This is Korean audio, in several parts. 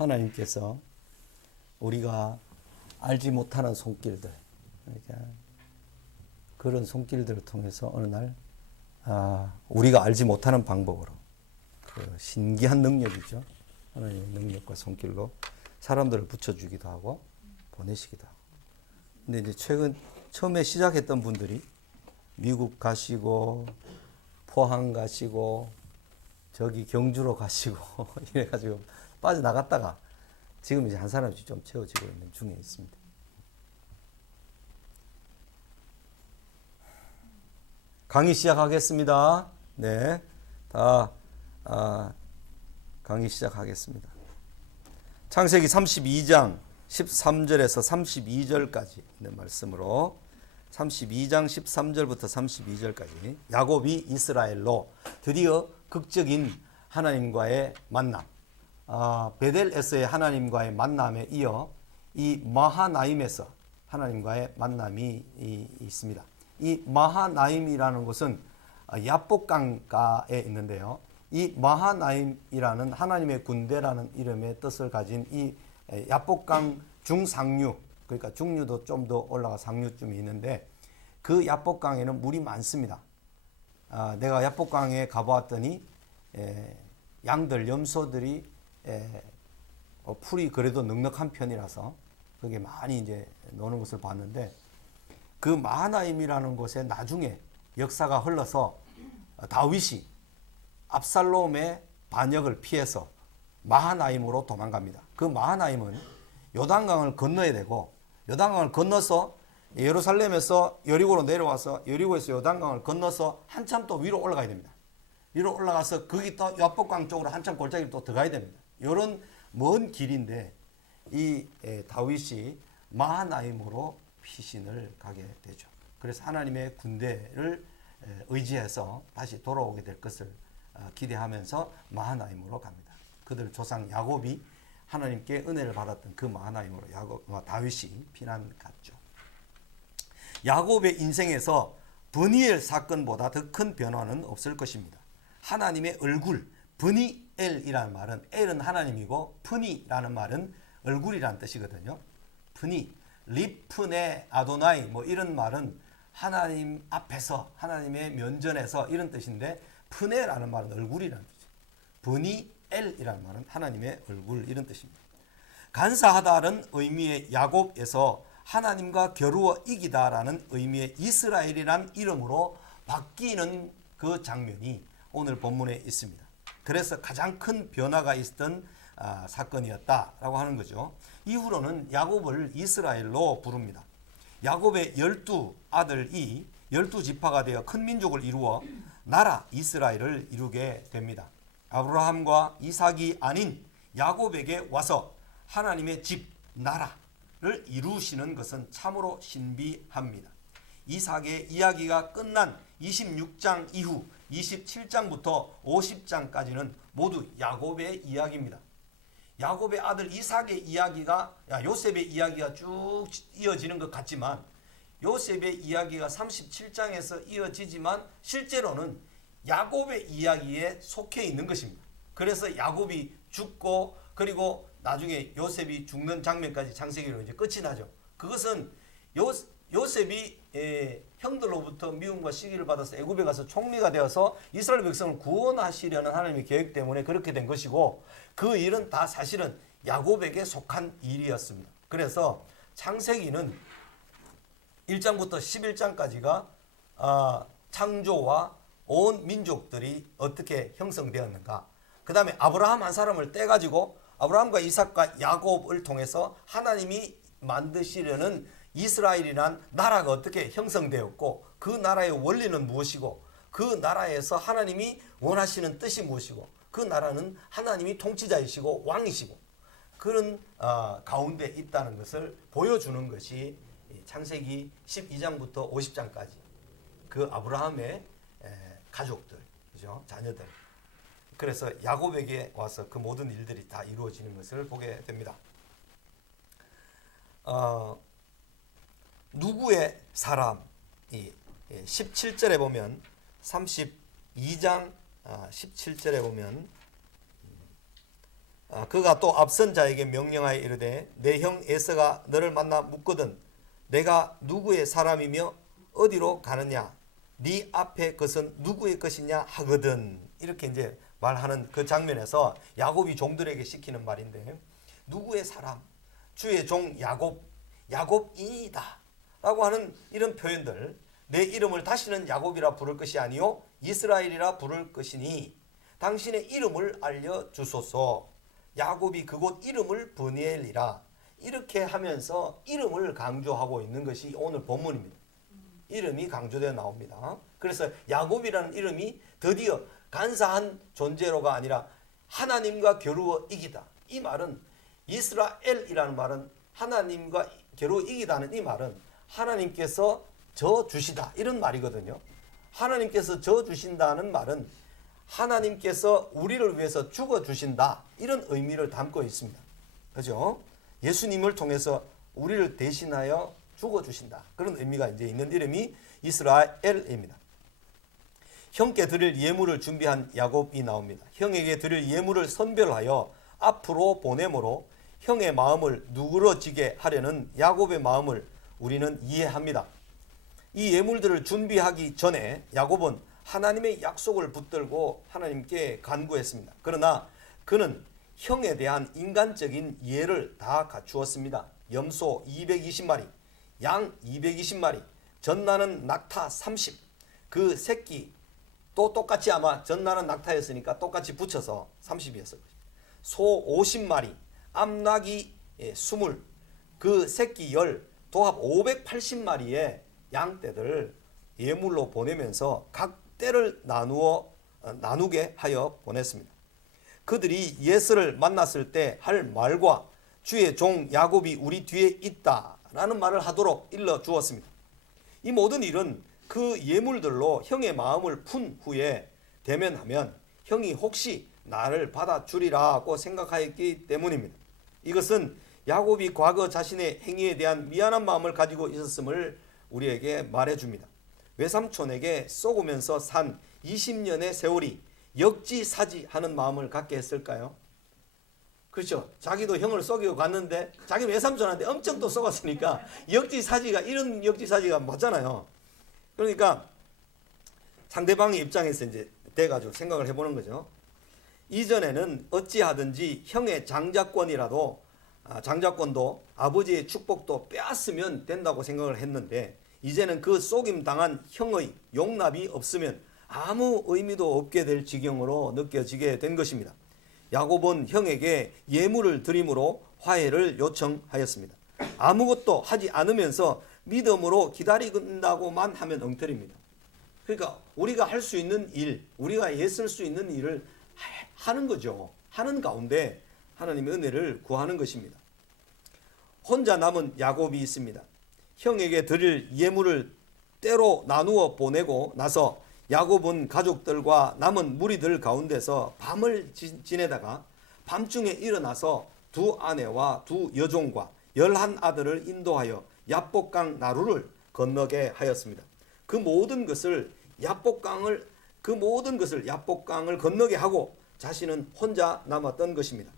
하나님께서 우리가 알지 못하는 손길들, 그런 손길들을 통해서 어느 날 우리가 알지 못하는 방법으로 그 신기한 능력이죠. 하나님의 능력과 손길로 사람들을 붙여주기도 하고 보내시기도 하고. 근데 이제 처음에 시작했던 분들이 미국 가시고 포항 가시고 저기 경주로 가시고 이래가지고 빠져나갔다가 지금 이제 한 사람씩 좀 채워지고 있는 중에 있습니다. 강의 시작하겠습니다. 네, 강의 시작하겠습니다. 창세기 32장 13절에서 32절까지 있는 말씀으로 32장 13절부터 32절까지 야곱이 이스라엘로 드디어 극적인 하나님과의 만남, 베델에서의 하나님과의 만남에 이어 이 마하나임에서 하나님과의 만남이 있습니다. 이 마하나임이라는 곳은 야복강가에 있는데요. 이 마하나임이라는 하나님의 군대라는 이름의 뜻을 가진 이 야복강 중상류, 그러니까 중류도 좀 더 올라가 상류쯤이 있는데 그 야복강에는 물이 많습니다. 내가 야복강에 가보았더니 양들, 염소들이 풀이 그래도 넉넉한 편이라서 그게 많이 이제 노는 것을 봤는데 그 마하나임이라는 곳에 나중에 역사가 흘러서 다윗이 압살롬의 반역을 피해서 마하나임으로 도망갑니다. 그 마하나임은 요단강을 건너야 되고 요단강을 건너서 예루살렘에서 여리고로 내려와서 여리고에서 요단강을 건너서 한참 또 위로 올라가야 됩니다. 위로 올라가서 거기 또 야복강 쪽으로 한참 골짜기를 또 들어가야 됩니다. 이런 먼 길인데 이 다윗이 마하나임으로 피신을 가게 되죠. 그래서 하나님의 군대를 의지해서 다시 돌아오게 될 것을 기대하면서 마하나임으로 갑니다. 그들 조상 야곱이 하나님께 은혜를 받았던 그 마하나임으로 다윗이 피난 갔죠. 야곱의 인생에서 브니엘 사건보다 더 큰 변화는 없을 것입니다. 하나님의 얼굴, 브니엘이라는 말은 엘은 하나님이고 프니라는 말은 얼굴이라는 뜻이거든요. 프니, 리프네 아도나이 뭐 이런 말은 하나님 앞에서 하나님의 면전에서 이런 뜻인데 프네라는 말은 얼굴이라는 뜻이에요. 브니엘이라는 말은 하나님의 얼굴 이런 뜻입니다. 간사하다는 의미의 야곱에서 하나님과 겨루어 이기다라는 의미의 이스라엘이란 이름으로 바뀌는 그 장면이 오늘 본문에 있습니다. 그래서 가장 큰 변화가 있었던 사건이었다라고 하는 거죠. 이후로는 야곱을 이스라엘로 부릅니다. 야곱의 12아들이 12지파가 되어 큰 민족을 이루어 나라 이스라엘을 이루게 됩니다. 아브라함과 이삭이 아닌 야곱에게 와서 하나님의 집, 나라를 이루시는 것은 참으로 신비합니다. 이삭의 이야기가 끝난 26장 이후 27장부터 50장까지는 모두 야곱의 이야기입니다. 야곱의 아들 이삭의 이야기가 요셉의 이야기가 쭉 이어지는 것 같지만 요셉의 이야기가 37장에서 이어지지만 실제로는 야곱의 이야기에 속해 있는 것입니다. 그래서 야곱이 죽고 그리고 나중에 요셉이 죽는 장면까지 창세기로 이제 끝이 나죠. 그것은 요셉이 형들로부터 미움과 시기를 받아서 애굽에 가서 총리가 되어서 이스라엘 백성을 구원하시려는 하나님의 계획 때문에 그렇게 된 것이고 그 일은 다 사실은 야곱에게 속한 일이었습니다. 그래서 창세기는 1장부터 11장까지가 창조와 온 민족들이 어떻게 형성되었는가, 그 다음에 아브라함 한 사람을 떼가지고 아브라함과 이삭과 야곱을 통해서 하나님이 만드시려는 이스라엘이란 나라가 어떻게 형성되었고 그 나라의 원리는 무엇이고 그 나라에서 하나님이 원하시는 뜻이 무엇이고 그 나라는 하나님이 통치자이시고 왕이시고 그런 가운데 있다는 것을 보여주는 것이 창세기 12장부터 50장까지 그 아브라함의 가족들, 그죠? 자녀들. 그래서 야곱에게 와서 그 모든 일들이 다 이루어지는 것을 보게 됩니다. 누구의 사람이 17절에 보면 32장 17절에 보면 그가 또 앞선 자에게 명령하여 이르되 내 형 에서가 너를 만나 묻거든 내가 누구의 사람이며 어디로 가느냐 네 앞에 것은 누구의 것이냐 하거든. 이렇게 이제 말하는 그 장면에서 야곱이 종들에게 시키는 말인데 누구의 사람, 주의 종 야곱이다 라고 하는 이런 표현들, 내 이름을 다시는 야곱이라 부를 것이 아니요 이스라엘이라 부를 것이니 당신의 이름을 알려주소서. 야곱이 그곳 이름을 브니엘이라. 이렇게 하면서 이름을 강조하고 있는 것이 오늘 본문입니다. 이름이 강조되어 나옵니다. 그래서 야곱이라는 이름이 드디어 간사한 존재로가 아니라 하나님과 겨루어 이기다. 이 말은 이스라엘이라는 말은 하나님과 겨루어 이기다는 이 말은 하나님께서 져 주시다 이런 말이거든요. 하나님께서 져 주신다는 말은 하나님께서 우리를 위해서 죽어 주신다 이런 의미를 담고 있습니다. 그죠? 예수님을 통해서 우리를 대신하여 죽어 주신다. 그런 의미가 이제 있는 이름이 이스라엘입니다. 형께 드릴 예물을 준비한 야곱이 나옵니다. 형에게 드릴 예물을 선별하여 앞으로 보내므로 형의 마음을 누그러지게 하려는 야곱의 마음을 우리는 이해합니다. 이 예물들을 준비하기 전에 야곱은 하나님의 약속을 붙들고 하나님께 간구했습니다. 그러나 그는 형에 대한 인간적인 이해를 다 갖추었습니다. 염소 220마리, 양 220마리, 젖나는 낙타 30, 그 새끼 또 똑같이 아마 젖나는 낙타였으니까 똑같이 붙여서 30이었을 것입니다. 소 50마리, 암나귀 20, 그 새끼 10, 도합 580마리의 양떼들 예물로 보내면서 각 떼를 나누게 하여 보냈습니다. 그들이 예스를 만났을 때 할 말과 주의 종 야곱이 우리 뒤에 있다라는 말을 하도록 일러 주었습니다. 이 모든 일은 그 예물들로 형의 마음을 푼 후에 대면하면 형이 혹시 나를 받아주리라고 생각하였기 때문입니다. 이것은 야곱이 과거 자신의 행위에 대한 미안한 마음을 가지고 있었음을 우리에게 말해줍니다. 외삼촌에게 쏘으면서 산 20년의 세월이 역지사지하는 마음을 갖게 했을까요? 그렇죠. 자기도 형을 속이고 갔는데 자기는 외삼촌한테 엄청 또 속았으니까 역지사지가 이런 역지사지가 맞잖아요. 그러니까 상대방의 입장에서 이제 돼가지고 생각을 해보는 거죠. 이전에는 어찌하든지 형의 장자권도 아버지의 축복도 빼앗으면 된다고 생각을 했는데 이제는 그 속임당한 형의 용납이 없으면 아무 의미도 없게 될 지경으로 느껴지게 된 것입니다. 야곱은 형에게 예물을 드림으로 화해를 요청하였습니다. 아무것도 하지 않으면서 믿음으로 기다린다고만 하면 엉터리입니다. 그러니까 우리가 할 수 있는 일, 우리가 애쓸 수 있는 일을 하는 거죠. 하는 가운데 하나님의 은혜를 구하는 것입니다. 혼자 남은 야곱이 있습니다. 형에게 드릴 예물을 때로 나누어 보내고 나서 야곱은 가족들과 남은 무리들 가운데서 밤을 지내다가 밤중에 일어나서 두 아내와 두 여종과 11아들을 인도하여 야복강 나루를 건너게 하였습니다. 그 모든 것을 야복강을 건너게 하고 자신은 혼자 남았던 것입니다.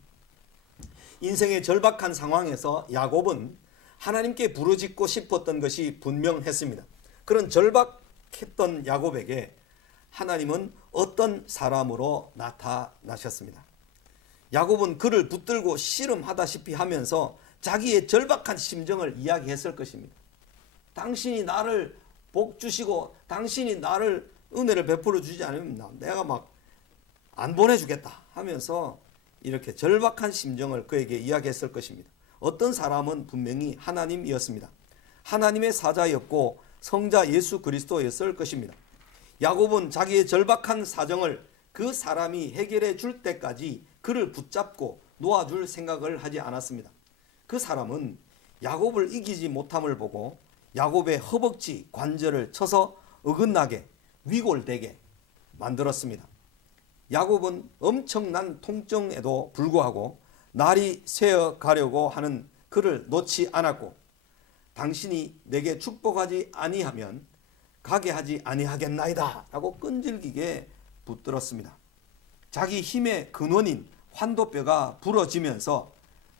인생의 절박한 상황에서 야곱은 하나님께 부르짖고 싶었던 것이 분명했습니다. 그런 절박했던 야곱에게 하나님은 어떤 사람으로 나타나셨습니다. 야곱은 그를 붙들고 씨름하다시피 하면서 자기의 절박한 심정을 이야기했을 것입니다. 당신이 나를 복 주시고 당신이 나를 은혜를 베풀어 주지 않으면 내가 막 안 보내주겠다 하면서 이렇게 절박한 심정을 그에게 이야기했을 것입니다. 어떤 사람은 분명히 하나님이었습니다. 하나님의 사자였고 성자 예수 그리스도였을 것입니다. 야곱은 자기의 절박한 사정을 그 사람이 해결해 줄 때까지 그를 붙잡고 놓아줄 생각을 하지 않았습니다. 그 사람은 야곱을 이기지 못함을 보고 야곱의 허벅지 관절을 쳐서 어긋나게 위골되게 만들었습니다. 야곱은 엄청난 통증에도 불구하고 날이 새어 가려고 하는 그를 놓지 않았고 당신이 내게 축복하지 아니하면 가게 하지 아니하겠나이다 라고 끈질기게 붙들었습니다. 자기 힘의 근원인 환도뼈가 부러지면서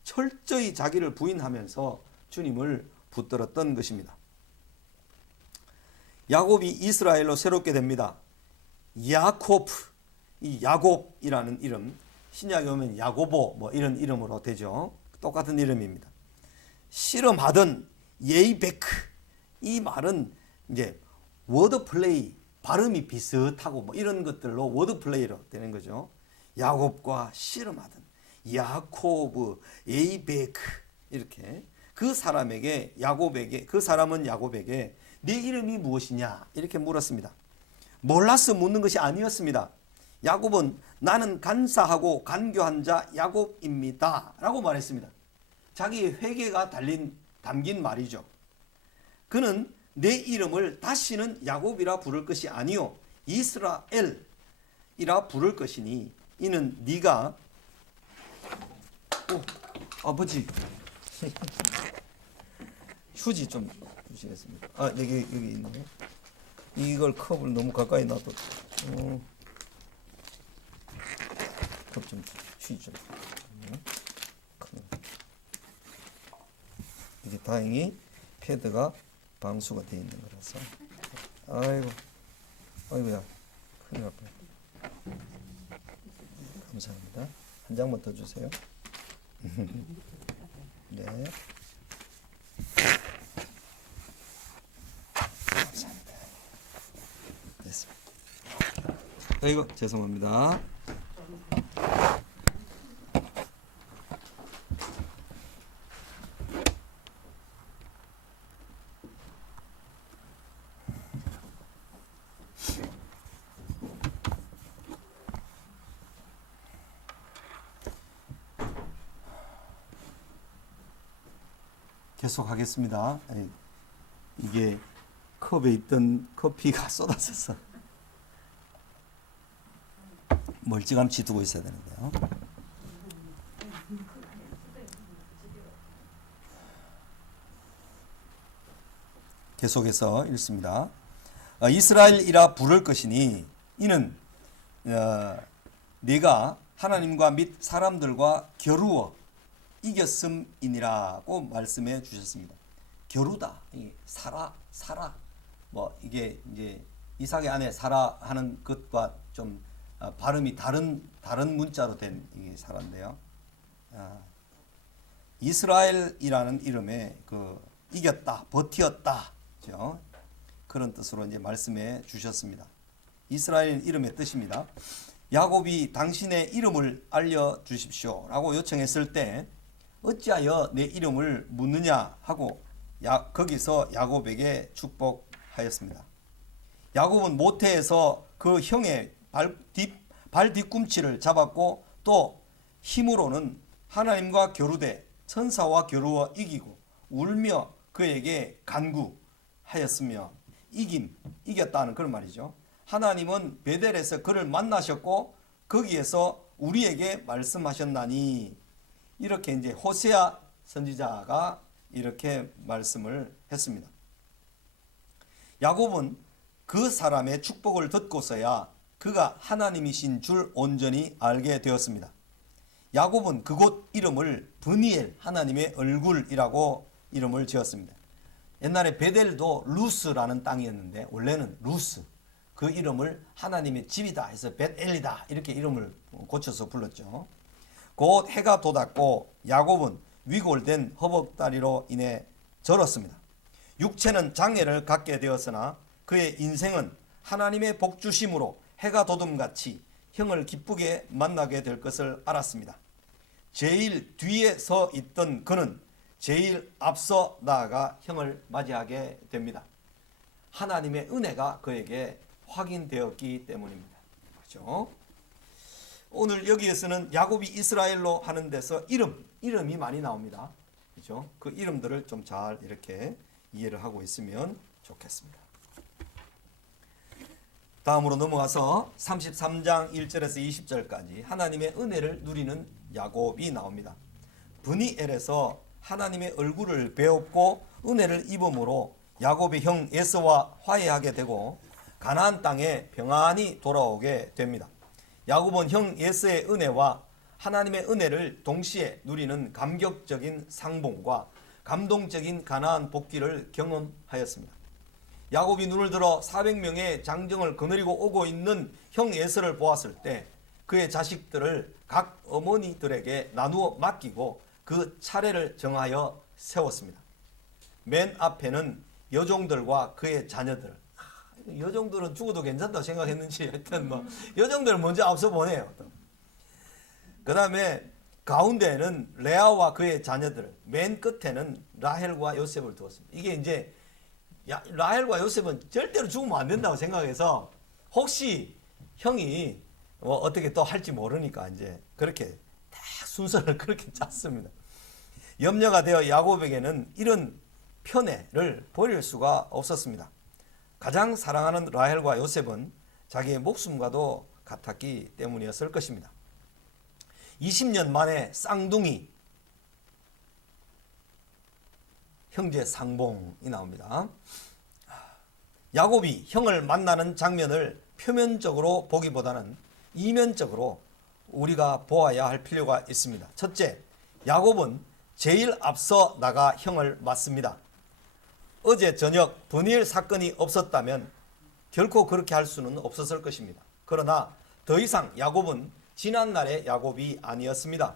철저히 자기를 부인하면서 주님을 붙들었던 것입니다. 야곱이 이스라엘로 새롭게 됩니다. 야코브, 이 야곱이라는 이름, 신약에 오면 야고보 뭐 이런 이름으로 되죠. 똑같은 이름입니다. 씨름하던 예이베크, 이 말은 이제 워드플레이, 발음이 비슷하고 뭐 이런 것들로 워드플레이로 되는 거죠. 야곱과 씨름하던 야코브, 예이베크, 이렇게 그 사람에게 야곱에게, 그 사람은 야곱에게 네 이름이 무엇이냐 이렇게 물었습니다. 몰라서 묻는 것이 아니었습니다. 야곱은 나는 간사하고 간교한 자 야곱입니다 라고 말했습니다. 자기의 회개가 담긴 말이죠. 그는 내 이름을 다시는 야곱이라 부를 것이 아니요 이스라엘이라 부를 것이니 이는 네가 아버지 휴지 좀 주시겠습니까? 아 여기 있네요. 이걸 컵을 너무 가까이 놔둬. 컵 좀 휴지 좀. 이게 다행히 패드가 방수가 되어 있는 거라서. 아이고야, 큰일 날 뻔. 감사합니다. 한 장만 더 주세요. 네. 감사합니다. 됐습니다. 아이고 죄송합니다. 계속하겠습니다. 이게 컵에 있던 커피가 쏟아져서 멀찌감치 두고 있어야 되는데요. 계속해서 읽습니다. 이스라엘이라 부를 것이니 이는 네가 하나님과 및 사람들과 겨루어 이겼음이니라고 말씀해 주셨습니다. 겨루다, 사라, 뭐 이게 이제 이삭의 아내 사라 하는 것과 좀 발음이 다른 문자로 된 이 사라인데요. 이스라엘이라는 이름에 그 이겼다, 버티었다, 그렇죠? 그런 뜻으로 이제 말씀해 주셨습니다. 이스라엘 이름의 뜻입니다. 야곱이 당신의 이름을 알려 주십시오라고 요청했을 때 어찌하여 내 이름을 묻느냐 하고 거기서 야곱에게 축복하였습니다. 야곱은 모태에서 그 형의 발 뒤꿈치를 잡았고 또 힘으로는 하나님과 겨루되 천사와 겨루어 이기고 울며 그에게 간구하였으며 이겼다는 그런 말이죠. 하나님은 베델에서 그를 만나셨고 거기에서 우리에게 말씀하셨나니, 이렇게 이제 호세아 선지자가 이렇게 말씀을 했습니다. 야곱은 그 사람의 축복을 듣고서야 그가 하나님이신 줄 온전히 알게 되었습니다. 야곱은 그곳 이름을 브니엘, 하나님의 얼굴이라고 이름을 지었습니다. 옛날에 베델도 루스라는 땅이었는데 원래는 루스, 그 이름을 하나님의 집이다 해서 벳엘이다 이렇게 이름을 고쳐서 불렀죠. 곧 해가 돋았고 야곱은 위골된 허벅다리로 인해 절었습니다. 육체는 장애를 갖게 되었으나 그의 인생은 하나님의 복주심으로 해가 돋음같이 형을 기쁘게 만나게 될 것을 알았습니다. 제일 뒤에 서 있던 그는 제일 앞서 나아가 형을 맞이하게 됩니다. 하나님의 은혜가 그에게 확인되었기 때문입니다. 그렇죠? 오늘 여기에서는 야곱이 이스라엘로 하는 데서 이름이 많이 나옵니다. 그렇죠? 그 이름들을 좀 잘 이렇게 이해를 하고 있으면 좋겠습니다. 다음으로 넘어가서 33장 1절에서 20절까지 하나님의 은혜를 누리는 야곱이 나옵니다. 브니엘에서 하나님의 얼굴을 배웠고 은혜를 입음으로 야곱의 형 에서와 화해하게 되고 가나안 땅에 평안히 돌아오게 됩니다. 야곱은 형 에서의 은혜와 하나님의 은혜를 동시에 누리는 감격적인 상봉과 감동적인 가나안 복귀를 경험하였습니다. 야곱이 눈을 들어 400명의 장정을 거느리고 오고 있는 형 에서를 보았을 때 그의 자식들을 각 어머니들에게 나누어 맡기고 그 차례를 정하여 세웠습니다. 맨 앞에는 여종들과 그의 자녀들. 여종들은 죽어도 괜찮다고 생각했는지 하여튼 뭐 여종들을 먼저 앞서 보내요. 그 다음에 가운데에는 레아와 그의 자녀들, 맨 끝에는 라헬과 요셉을 두었습니다. 이게 이제 라헬과 요셉은 절대로 죽으면 안 된다고 생각해서 혹시 형이 뭐 어떻게 또 할지 모르니까 이제 그렇게 딱 순서를 그렇게 짰습니다. 염려가 되어 야곱에게는 이런 편애를 버릴 수가 없었습니다. 가장 사랑하는 라헬과 요셉은 자기의 목숨과도 같았기 때문이었을 것입니다. 20년 만에 쌍둥이 형제 상봉이 나옵니다. 야곱이 형을 만나는 장면을 표면적으로 보기보다는 이면적으로 우리가 보아야 할 필요가 있습니다. 첫째, 야곱은 제일 앞서 나가 형을 맞습니다. 어제 저녁 브니엘 사건이 없었다면 결코 그렇게 할 수는 없었을 것입니다. 그러나 더 이상 야곱은 지난날의 야곱이 아니었습니다.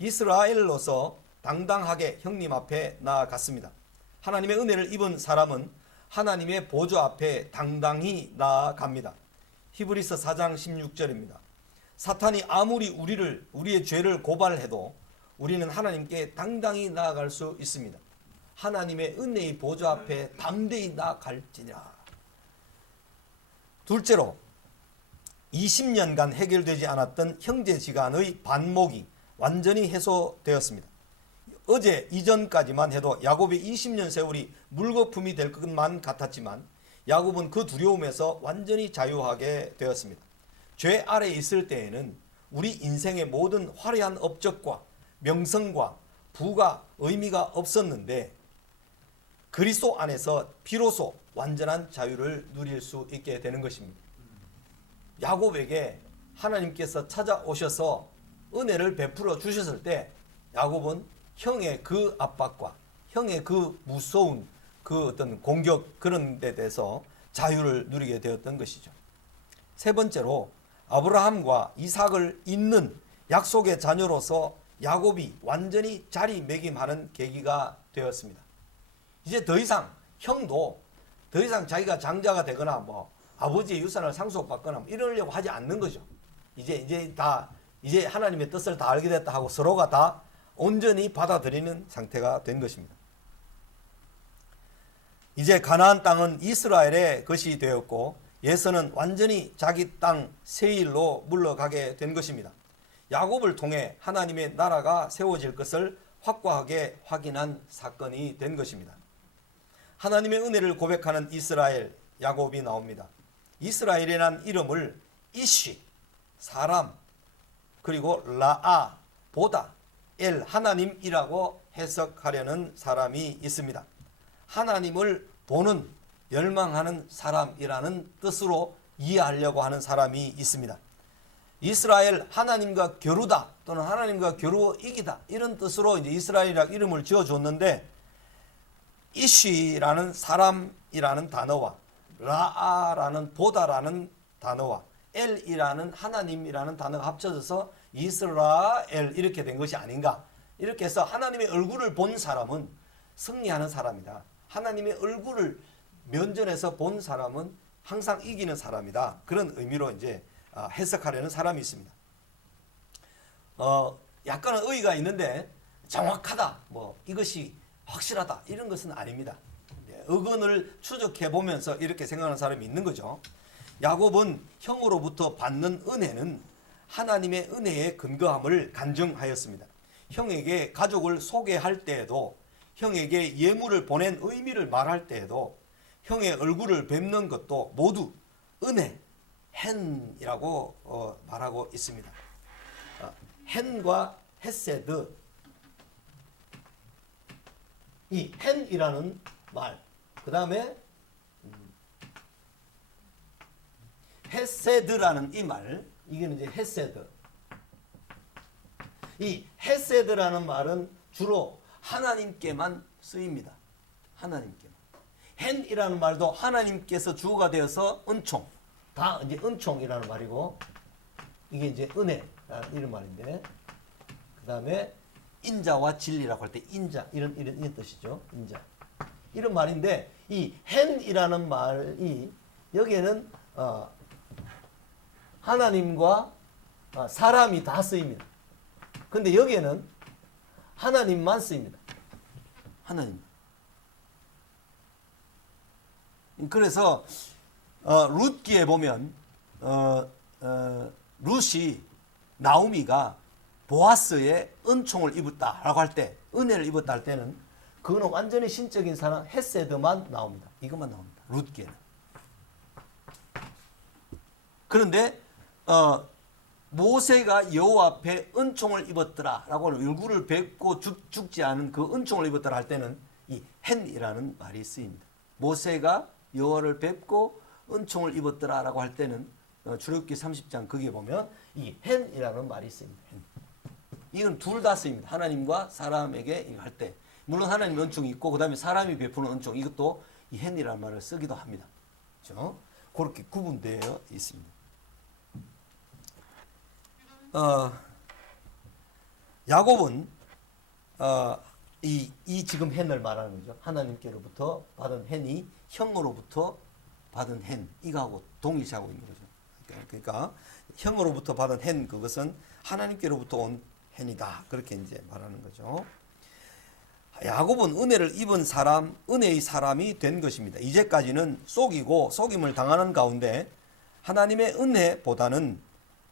이스라엘로서 당당하게 형님 앞에 나아갔습니다. 하나님의 은혜를 입은 사람은 하나님의 보좌 앞에 당당히 나아갑니다. 히브리서 4장 16절입니다. 사탄이 아무리 우리의 죄를 고발해도 우리는 하나님께 당당히 나아갈 수 있습니다. 하나님의 은혜의 보좌 앞에 담대히 나아갈지니라. 둘째로 20년간 해결되지 않았던 형제지간의 반목이 완전히 해소되었습니다. 어제 이전까지만 해도 야곱의 20년 세월이 물거품이 될 것만 같았지만 야곱은 그 두려움에서 완전히 자유하게 되었습니다. 죄 아래에 있을 때에는 우리 인생의 모든 화려한 업적과 명성과 부가 의미가 없었는데 그리스도 안에서 비로소 완전한 자유를 누릴 수 있게 되는 것입니다. 야곱에게 하나님께서 찾아오셔서 은혜를 베풀어 주셨을 때 야곱은 형의 그 압박과 형의 그 무서운 그 어떤 공격 그런 데 대해서 자유를 누리게 되었던 것이죠. 세 번째로 아브라함과 이삭을 잇는 약속의 자녀로서 야곱이 완전히 자리매김하는 계기가 되었습니다. 이제 더 이상 형도 더 이상 자기가 장자가 되거나 뭐 아버지의 유산을 상속받거나 뭐 이러려고 하지 않는 거죠. 이제 하나님의 뜻을 다 알게 됐다 하고 서로가 다 온전히 받아들이는 상태가 된 것입니다. 이제 가나안 땅은 이스라엘의 것이 되었고 예서는 완전히 자기 땅 세일로 물러가게 된 것입니다. 야곱을 통해 하나님의 나라가 세워질 것을 확고하게 확인한 사건이 된 것입니다. 하나님의 은혜를 고백하는 이스라엘, 야곱이 나옵니다. 이스라엘이라는 이름을 이쉬, 사람, 그리고 라아, 보다, 엘, 하나님이라고 해석하려는 사람이 있습니다. 하나님을 보는, 열망하는 사람이라는 뜻으로 이해하려고 하는 사람이 있습니다. 이스라엘, 하나님과 교류다 또는 하나님과 교류이기다 이런 뜻으로 이제 이스라엘이라는 이름을 지어줬는데 이쉬라는 사람이라는 단어와 라아라는 보다라는 단어와 엘이라는 하나님이라는 단어가 합쳐져서 이스라엘 이렇게 된 것이 아닌가. 이렇게 해서 하나님의 얼굴을 본 사람은 승리하는 사람이다. 하나님의 얼굴을 면전에서 본 사람은 항상 이기는 사람이다. 그런 의미로 이제 해석하려는 사람이 있습니다. 약간은 의의가 있는데 정확하다. 뭐 이것이 확실하다. 이런 것은 아닙니다. 의견을 추적해 보면서 이렇게 생각하는 사람이 있는 거죠. 야곱은 형으로부터 받는 은혜는 하나님의 은혜에 근거함을 간증하였습니다. 형에게 가족을 소개할 때에도 형에게 예물을 보낸 의미를 말할 때에도 형의 얼굴을 뵙는 것도 모두 은혜, 헨이라고 말하고 있습니다. 헨과 헤세드, 이 헨이라는 말, 그 다음에 헤세드라는 이 말, 이게 이제 헤세드. 이 헤세드라는 말은 주로 하나님께만 쓰입니다. 하나님께만. 헨이라는 말도 하나님께서 주어가 되어서 은총. 다 이제 은총이라는 말이고, 이게 이제 은혜라는 이런 말인데, 그 다음에 인자와 진리라고 할 때 인자 이런 뜻이죠. 인자 이런 말인데, 이 헨이라는 말이 여기에는 하나님과 사람이 다 쓰입니다. 근데 여기에는 하나님만 쓰입니다. 하나님. 그래서 룻기에 보면 룻이 나오미가 보아스의 은총을 입었다라고 할 때, 은혜를 입었다 할 때는 그거는 완전히 신적인 사람 헤세드만 나옵니다. 이것만 나옵니다. 룻기에는. 그런데 모세가 여호와 앞에 은총을 입었더라라고 얼굴을 뵙고 죽지 않은 그 은총을 입었더라 할 때는 이 헨이라는 말이 쓰입니다. 모세가 여호와를 뵙고 은총을 입었더라라고 할 때는 출애굽기 30장 거기에 보면 이 헨이라는 말이 쓰입니다. 헨. 이건 둘 다 쓰입니다. 하나님과 사람에게 할 때. 물론 하나님 은총이 있고 그다음에 사람이 베푸는 은총, 이것도 이 헨이라는 말을 쓰기도 합니다. 그렇죠? 그렇게 구분되어 있습니다. 야곱은 이 지금 헨을 말하는 거죠. 하나님께로부터 받은 헨이 형으로부터 받은 헨, 이거하고 동일시하고 있는 거죠. 그러니까 형으로부터 받은 헨, 그것은 하나님께로부터 온 헨이다. 그렇게 이제 말하는 거죠. 야곱은 은혜를 입은 사람, 은혜의 사람이 된 것입니다. 이제까지는 속이고 속임을 당하는 가운데 하나님의 은혜보다는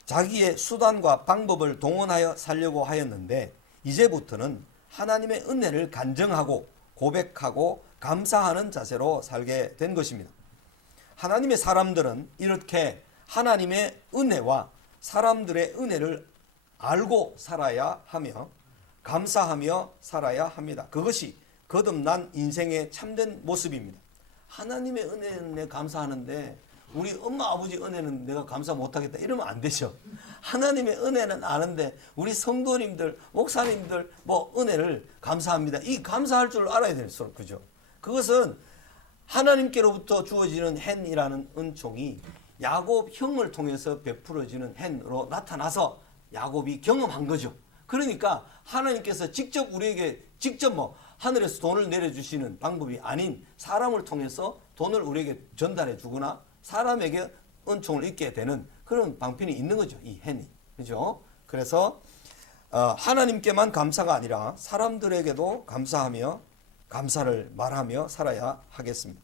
자기의 수단과 방법을 동원하여 살려고 하였는데, 이제부터는 하나님의 은혜를 간증하고 고백하고 감사하는 자세로 살게 된 것입니다. 하나님의 사람들은 이렇게 하나님의 은혜와 사람들의 은혜를 알고 살아야 하며 감사하며 살아야 합니다. 그것이 거듭난 인생의 참된 모습입니다. 하나님의 은혜는 감사하는데 우리 엄마 아버지 은혜는 내가 감사 못하겠다 이러면 안 되죠. 하나님의 은혜는 아는데 우리 성도님들 목사님들 뭐 은혜를 감사합니다. 이 감사할 줄 알아야 될 수, 그죠? 그것은 하나님께로부터 주어지는 헨이라는 은총이 야곱 형을 통해서 베풀어지는 헨으로 나타나서 야곱이 경험한 거죠. 그러니까 하나님께서 직접 우리에게 직접 뭐 하늘에서 돈을 내려주시는 방법이 아닌 사람을 통해서 돈을 우리에게 전달해 주거나 사람에게 은총을 입게 되는 그런 방편이 있는 거죠. 이 헨이. 그죠? 그래서 하나님께만 감사가 아니라 사람들에게도 감사하며 감사를 말하며 살아야 하겠습니다.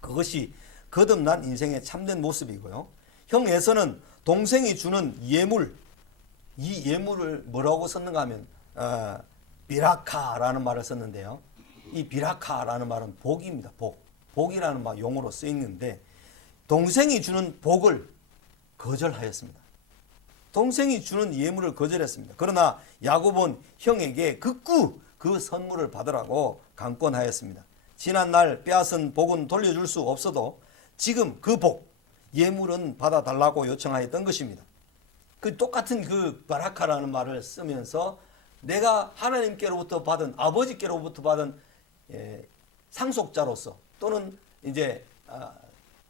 그것이 거듭난 인생의 참된 모습이고요. 형 에서는 동생이 주는 예물, 이 예물을 뭐라고 썼는가 하면 비라카라는 말을 썼는데요. 이 비라카라는 말은 복입니다. 복. 복이라는 말 용어로 쓰이는데 동생이 주는 복을 거절하였습니다. 동생이 주는 예물을 거절했습니다. 그러나 야곱은 형에게 극구 그 선물을 받으라고 강권하였습니다. 지난날 빼앗은 복은 돌려줄 수 없어도 지금 그 복, 예물은 받아달라고 요청하였던 것입니다. 그 똑같은 그 바라카라는 말을 쓰면서 내가 하나님께로부터 받은, 아버지께로부터 받은 상속자로서 또는 이제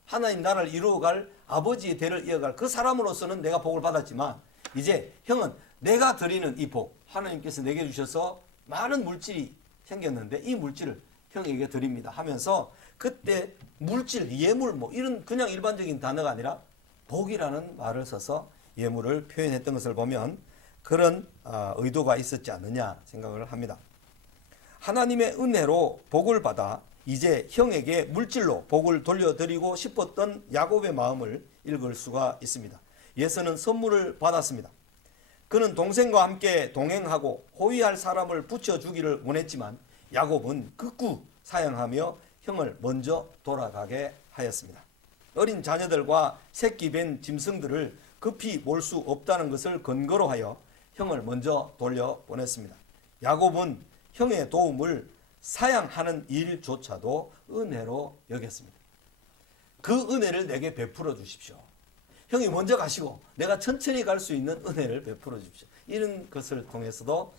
하나님 나라를 이루어갈 아버지의 대를 이어갈 그 사람으로서는 내가 복을 받았지만 이제 형은 내가 드리는 이 복, 하나님께서 내게 주셔서 많은 물질이 생겼는데 이 물질을 형에게 드립니다 하면서 그때 물질, 예물 뭐 이런 그냥 일반적인 단어가 아니라 복이라는 말을 써서 예물을 표현했던 것을 보면 그런 의도가 있었지 않느냐 생각을 합니다. 하나님의 은혜로 복을 받아 이제 형에게 물질로 복을 돌려드리고 싶었던 야곱의 마음을 읽을 수가 있습니다. 예서는 선물을 받았습니다. 그는 동생과 함께 동행하고 호위할 사람을 붙여주기를 원했지만 야곱은 극구 사양하며 형을 먼저 돌아가게 하였습니다. 어린 자녀들과 새끼 뵌 짐승들을 급히 몰 수 없다는 것을 근거로 하여 형을 먼저 돌려보냈습니다. 야곱은 형의 도움을 사양하는 일조차도 은혜로 여겼습니다. 그 은혜를 내게 베풀어 주십시오. 형이 먼저 가시고 내가 천천히 갈 수 있는 은혜를 베풀어 주십시오. 이런 것을 통해서도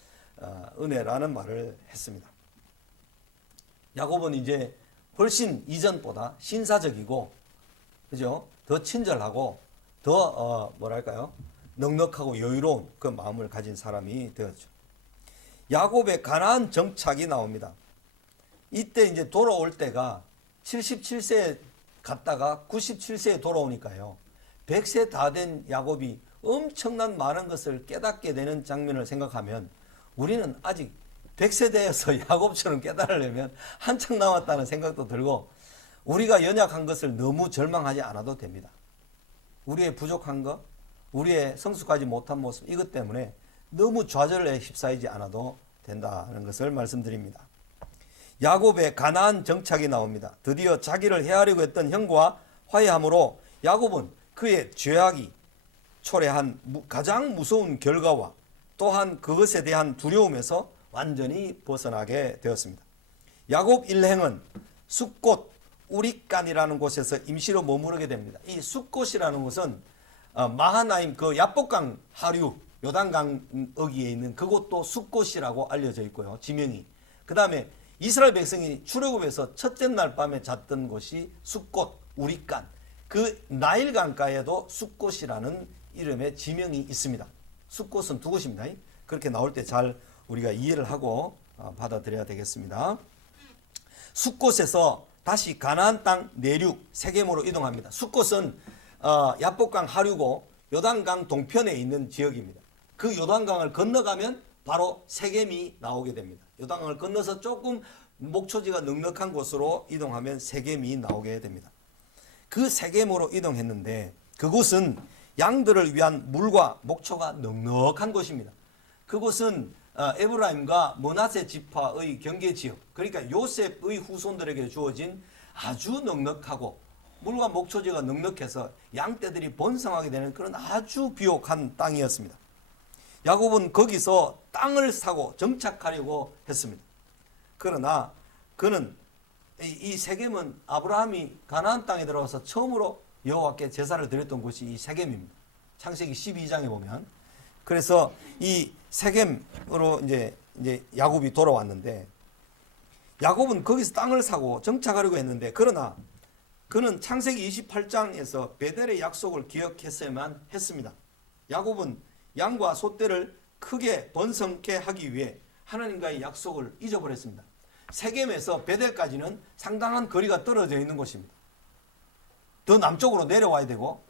은혜라는 말을 했습니다. 야곱은 이제 훨씬 이전보다 신사적이고, 그죠? 더 친절하고 더 뭐랄까요? 넉넉하고 여유로운 그 마음을 가진 사람이 되었죠. 야곱의 가나안 정착이 나옵니다. 이때 이제 돌아올 때가 77세에 갔다가 97세에 돌아오니까요. 100세 다 된 야곱이 엄청난 많은 것을 깨닫게 되는 장면을 생각하면 우리는 아직 100세 되어서 야곱처럼 깨달으려면 한참 남았다는 생각도 들고, 우리가 연약한 것을 너무 절망하지 않아도 됩니다. 우리의 부족한 것, 우리의 성숙하지 못한 모습, 이것 때문에 너무 좌절에 휩싸이지 않아도 된다는 것을 말씀드립니다. 야곱의 가나안 정착이 나옵니다. 드디어 자기를 해하려고 했던 형과 화해함으로 야곱은 그의 죄악이 초래한 가장 무서운 결과와 또한 그것에 대한 두려움에서 완전히 벗어나게 되었습니다. 야곱 일행은 숫곳 우리간이라는 곳에서 임시로 머무르게 됩니다. 이 숫곳이라는 곳은 마하나임 그 야복강 하류 요단강 어귀에 있는 그곳도 숫곳이라고 알려져 있고요. 지명이. 그 다음에 이스라엘 백성이 출애굽에서 첫째 날 밤에 잤던 곳이 숫곳 우리간, 그 나일강가에도 숫곳이라는 이름의 지명이 있습니다. 숫곳은 두 곳입니다. 그렇게 나올 때 잘 우리가 이해를 하고 받아들여야 되겠습니다. 숫곳에서 다시 가나안 땅 내륙 세겜으로 이동합니다. 숫곳은 야복강 하류고 요단강 동편에 있는 지역입니다. 그 요단강을 건너가면 바로 세겜이 나오게 됩니다. 요단강을 건너서 조금 목초지가 넉넉한 곳으로 이동하면 세겜이 나오게 됩니다. 그 세겜으로 이동했는데 그곳은 양들을 위한 물과 목초가 넉넉한 곳입니다. 그곳은 에브라임과 므낫세 지파의 경계지역, 그러니까 요셉의 후손들에게 주어진 아주 넉넉하고 물과 목초지가 넉넉해서 양떼들이 번성하게 되는 그런 아주 비옥한 땅이었습니다. 야곱은 거기서 땅을 사고 정착하려고 했습니다. 그러나 그는 이 세겜은 아브라함이 가나안 땅에 들어와서 처음으로 여호와께 제사를 드렸던 곳이 이 세겜입니다. 창세기 12장에 보면. 그래서 이 세겜으로 이제 야곱이 돌아왔는데, 야곱은 거기서 땅을 사고 정착하려고 했는데, 그러나 그는 창세기 28장에서 베델의 약속을 기억했어야만 했습니다. 야곱은 양과 소떼를 크게 번성케 하기 위해 하나님과의 약속을 잊어버렸습니다. 세겜에서 베델까지는 상당한 거리가 떨어져 있는 곳입니다. 더 남쪽으로 내려와야 되고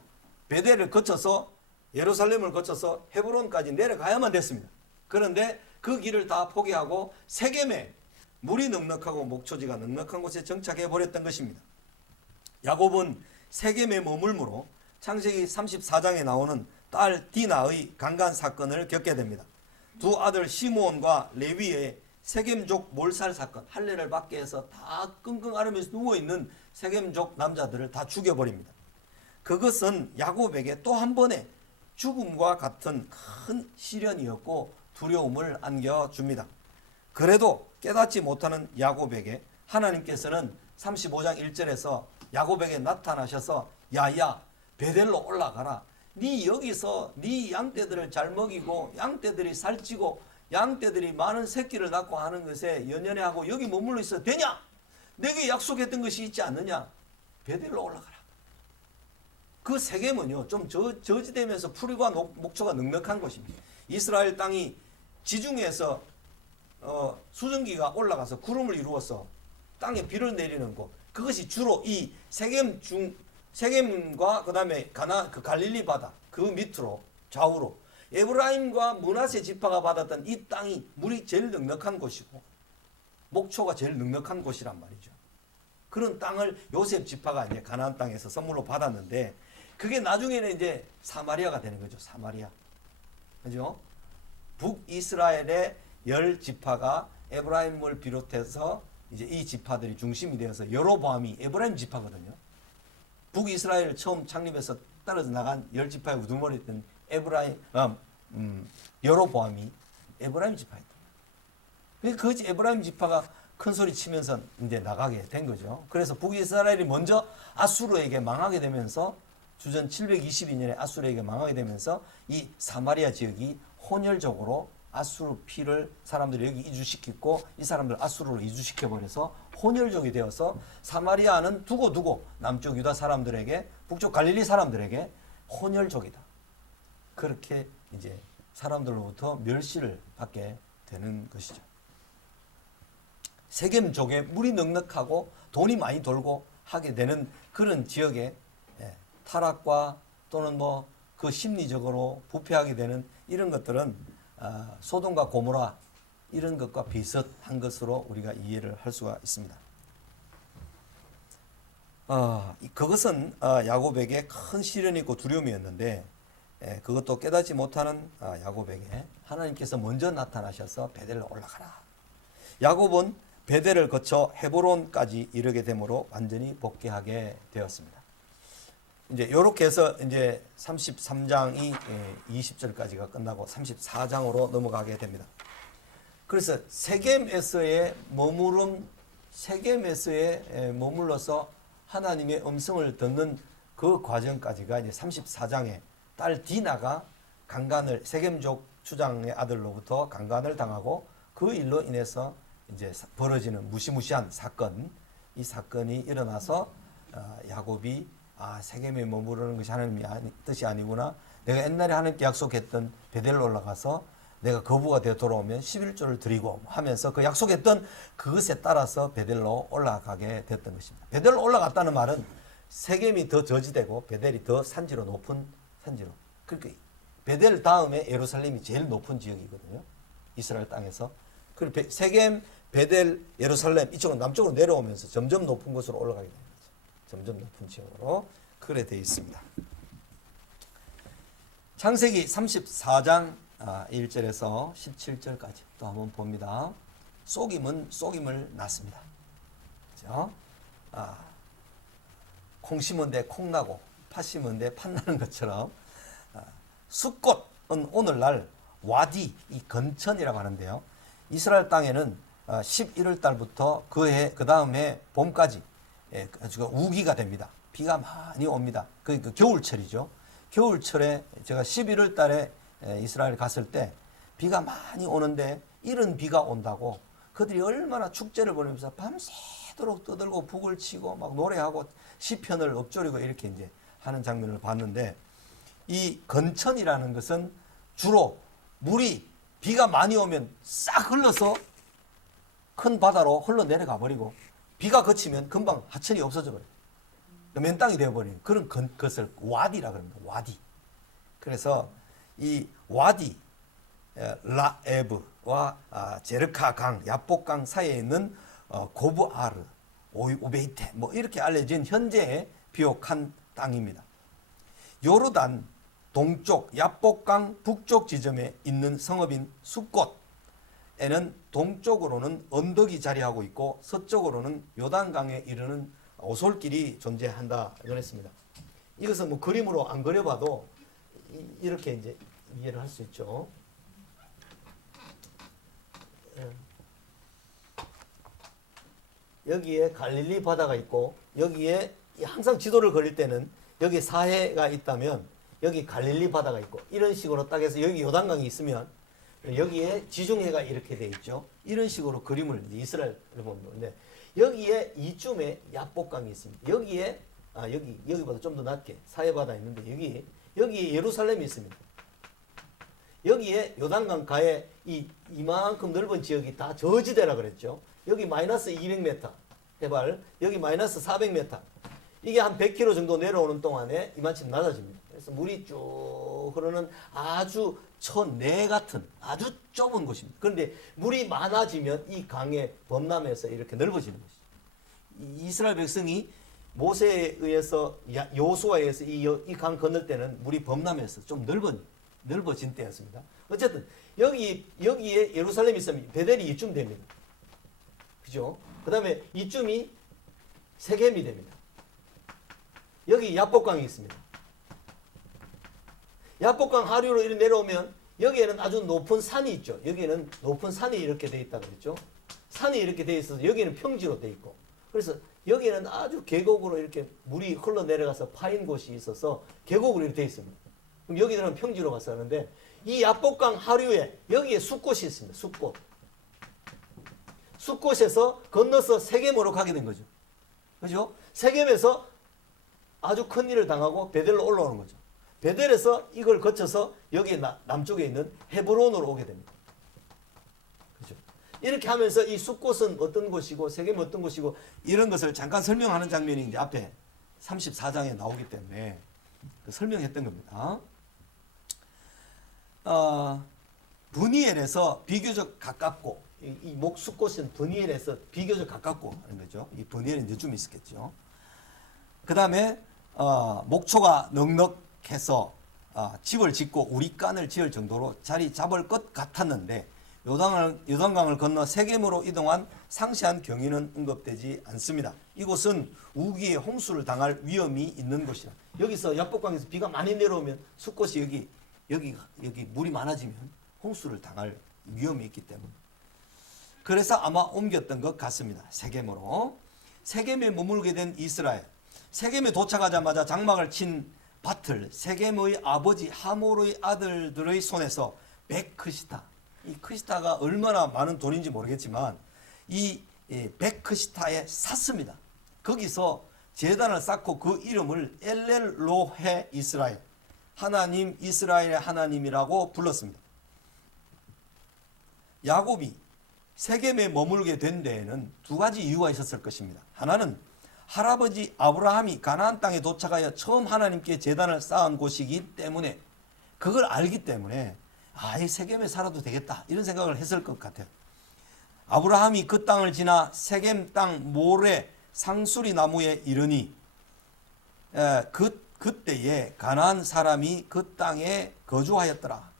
베델을 거쳐서 예루살렘을 거쳐서 헤브론까지 내려가야만 됐습니다. 그런데 그 길을 다 포기하고 세겜에 물이 넉넉하고 목초지가 넉넉한 곳에 정착해 버렸던 것입니다. 야곱은 세겜에 머물므로 창세기 34장에 나오는 딸 디나의 강간 사건을 겪게 됩니다. 두 아들 시므온과 레위의 세겜족 몰살 사건, 할례를 받게 해서 다 끙끙 앓으면서 누워있는 세겜족 남자들을 다 죽여버립니다. 그것은 야곱에게 또 한 번의 죽음과 같은 큰 시련이었고 두려움을 안겨줍니다. 그래도 깨닫지 못하는 야곱에게 하나님께서는 35장 1절에서 야곱에게 나타나셔서 야야 베델로 올라가라. 네 여기서 네 양떼들을 잘 먹이고 양떼들이 살찌고 양떼들이 많은 새끼를 낳고 하는 것에 연연해하고 여기 머물러 있어도 되냐? 내게 약속했던 것이 있지 않느냐? 베델로 올라가라. 그 세겜은요 좀 저지되면서 풀과 목초가 넉넉한 곳입니다. 이스라엘 땅이 지중해에서 수증기가 올라가서 구름을 이루어서 땅에 비를 내리는 곳, 그것이 주로 이 세겜과 그 다음에 그 갈릴리 바다 그 밑으로 좌우로 에브라임과 므낫세 지파가 받았던 이 땅이 물이 제일 넉넉한 곳이고 목초가 제일 넉넉한 곳이란 말이죠. 그런 땅을 요셉 지파가 이제 가나안 땅에서 선물로 받았는데 그게 나중에는 이제 사마리아가 되는 거죠. 사마리아. 그죠? 북이스라엘의 10지파가 에브라임을 비롯해서 이제 이 지파들이 중심이 되어서 여로보암이 에브라임 지파거든요. 북이스라엘을 처음 창립해서 떨어져 나간 10지파의 우두머리였던 여로보암이 에브라임 지파였다. 그 에브라임 지파가 큰 소리 치면서 이제 나가게 된 거죠. 그래서 북이스라엘이 먼저 아수르에게 망하게 되면서 주전 722년에 아수르에게 망하게 되면서 이 사마리아 지역이 혼혈적으로 아수르 피를 사람들이 여기 이주시키고 이 사람들 아수르로 이주시켜버려서 혼혈족이 되어서 사마리아는 두고 남쪽 유다 사람들에게 북쪽 갈릴리 사람들에게 혼혈족이다. 그렇게 이제 사람들로부터 멸시를 받게 되는 것이죠. 세겜족에 물이 넉넉하고 돈이 많이 돌고 하게 되는 그런 지역에 타락과 또는 뭐 그 심리적으로 부패하게 되는 이런 것들은 소돔과 고모라 이런 것과 비슷한 것으로 우리가 이해를 할 수가 있습니다. 그것은 야곱에게 큰 시련이고 두려움이었는데 그것도 깨닫지 못하는 야곱에게 하나님께서 먼저 나타나셔서 베델로 올라가라. 야곱은 베델을 거쳐 헤브론까지 이르게 되므로 완전히 복귀하게 되었습니다. 이제 이렇게 해서 이제 33장이 20절까지가 끝나고 34장으로 넘어가게 됩니다. 그래서 세겜에서의 머물러서 하나님의 음성을 듣는 그 과정까지가 이제 34장에 딸 디나가 강간을 세겜족 주장의 아들로부터 강간을 당하고 그 일로 인해서 이제 벌어지는 무시무시한 사건, 이 사건이 일어나서 야곱이 세겜에 머무르는 것이 하나님의 뜻이 아니구나. 내가 옛날에 하나님께 약속했던 베델로 올라가서 내가 거부가 되어 돌아오면 11조를 드리고 하면서 그 약속했던 그것에 따라서 베델로 올라가게 됐던 것입니다. 베델로 올라갔다는 말은 세겜이 더 저지되고 베델이 더 산지로 높은 산지로. 그러니까 베델 다음에 예루살렘이 제일 높은 지역이거든요. 이스라엘 땅에서. 그리고 세겜, 베델, 예루살렘 이쪽은 남쪽으로 내려오면서 점점 높은 곳으로 올라가게 됩니다. 점점 높은 지역으로 그래 되어 있습니다. 창세기 34장 1절에서 17절까지 또 한번 봅니다. 쏘김은 쏘김을 낳습니다. 그렇죠? 콩 심은 데 콩 나고 팥 심은 데 팥 나는 것처럼 숫꽃은 오늘날 와디, 이 건천이라고 하는데요. 이스라엘 땅에는 11월 달부터 그 다음 해 봄까지 우기가 됩니다. 비가 많이 옵니다. 그 겨울철이죠. 겨울철에 제가 11월 달에 이스라엘 갔을 때 비가 많이 오는데 이런 비가 온다고 그들이 얼마나 축제를 벌이면서 밤새도록 떠들고 북을 치고 막 노래하고 시편을 읊조리고 이렇게 이제 하는 장면을 봤는데 이 건천이라는 것은 주로 물이 비가 많이 오면 싹 흘러서 큰 바다로 흘러내려가 버리고 비가 그치면 금방 하천이 없어져 버려요. 맨 땅이 되어버리는 그런 것을 와디라 그럽니다. 와디. 그래서 이 와디 라에브와 제르카 강, 야복강 사이에 있는 고브아르, 오베이테 뭐 이렇게 알려진 현재의 비옥한 땅입니다. 요르단 동쪽 야복강 북쪽 지점에 있는 성읍인 숫꽃에는 동쪽으로는 언덕이 자리하고 있고 서쪽으로는 요단강에 이르는 오솔길이 존재한다 이랬습니다. 이것은 뭐 그림으로 안 그려봐도 이렇게 이제 이해를 할 수 있죠. 여기에 갈릴리 바다가 있고 여기에 항상 지도를 그릴 때는 여기 사해가 있다면 여기 갈릴리 바다가 있고 이런 식으로 딱 해서 여기 요단강이 있으면 여기에 지중해가 이렇게 돼 있죠. 이런 식으로 그림을 이스라엘을 보는데 여기에 이쯤에 야복강이 있습니다. 여기에 여기보다 좀 더 낮게 사해바다 있는데 여기 예루살렘이 있습니다. 여기에 요단강 가에 이만큼 넓은 지역이 다 저지대라 그랬죠. 여기 마이너스 200m 해발, 여기 마이너스 400m. 이게 한 100km 정도 내려오는 동안에 이만큼 낮아집니다. 그래서 물이 쭉 흐르는 아주 천내 같은 아주 좁은 곳입니다. 그런데 물이 많아지면 이 강의 범람해서 이렇게 넓어지는 것이죠. 이스라엘 백성이 모세에 의해서 여호수아에 의해서 이 강 건널 때는 물이 범람해서 좀 넓어진 때였습니다. 어쨌든 여기에 예루살렘이 있으면 베델이 이쯤 됩니다. 그죠? 그 다음에 이쯤이 세겜이 됩니다. 여기 야복강이 있습니다. 야복강 하류로 이렇게 내려오면 여기에는 아주 높은 산이 있죠. 여기에는 높은 산이 이렇게 돼 있다고 그랬죠. 산이 이렇게 돼 있어서 여기는 평지로 돼 있고. 그래서 여기는 아주 계곡으로 이렇게 물이 흘러내려가서 파인 곳이 있어서 계곡으로 이렇게 되어 있습니다. 그럼 여기들은 평지로 가서 하는데 이 야복강 하류에 여기에 숫꽃이 있습니다. 숫꽃. 숫꽃에서 건너서 세겜으로 가게 된 거죠. 그죠? 세겜에서 아주 큰 일을 당하고 베델로 올라오는 거죠. 베델에서 이걸 거쳐서 여기 남쪽에 있는 헤브론으로 오게 됩니다. 그죠? 이렇게 하면서 이 숫꽃은 어떤 곳이고 세겜은 어떤 곳이고 이런 것을 잠깐 설명하는 장면이 이제 앞에 34장에 나오기 때문에 설명했던 겁니다. 브니엘에서 비교적 가깝고 이 목숫꽃은 브니엘에서 비교적 가깝고 하는 거죠. 이 브니엘은 이제 좀 있었겠죠. 그 다음에 목초가 넉넉해서 집을 짓고 우리간을 지을 정도로 자리 잡을 것 같았는데 요단강을 건너 세겜으로 이동한 상세한 경위는 언급되지 않습니다. 이곳은 우기에 홍수를 당할 위험이 있는 곳이라. 여기서 야복강에서 비가 많이 내려오면 숫꽃이 여기 물이 많아지면 홍수를 당할 위험이 있기 때문에 그래서 아마 옮겼던 것 같습니다. 세겜으로. 세겜에 머물게 된 이스라엘. 세겜에 도착하자마자 장막을 친 밭을 세겜의 아버지 하몰의 아들들의 손에서 백크시타. 이 크시타가 얼마나 많은 돈인지 모르겠지만 이 백크시타에 샀습니다. 거기서 제단을 쌓고 그 이름을 엘렐로헤 이스라엘. 하나님 이스라엘의 하나님이라고 불렀습니다. 야곱이 세겜에 머물게 된 데에는 두 가지 이유가 있었을 것입니다. 하나는 할아버지 아브라함이 가나안 땅에 도착하여 처음 하나님께 제단을 쌓은 곳이기 때문에 그걸 알기 때문에 이 세겜에 살아도 되겠다 이런 생각을 했을 것 같아요. 아브라함이 그 땅을 지나 세겜 땅 모래 상수리 나무에 이르니 그때에 가나안 사람이 그 땅에 거주하였더라.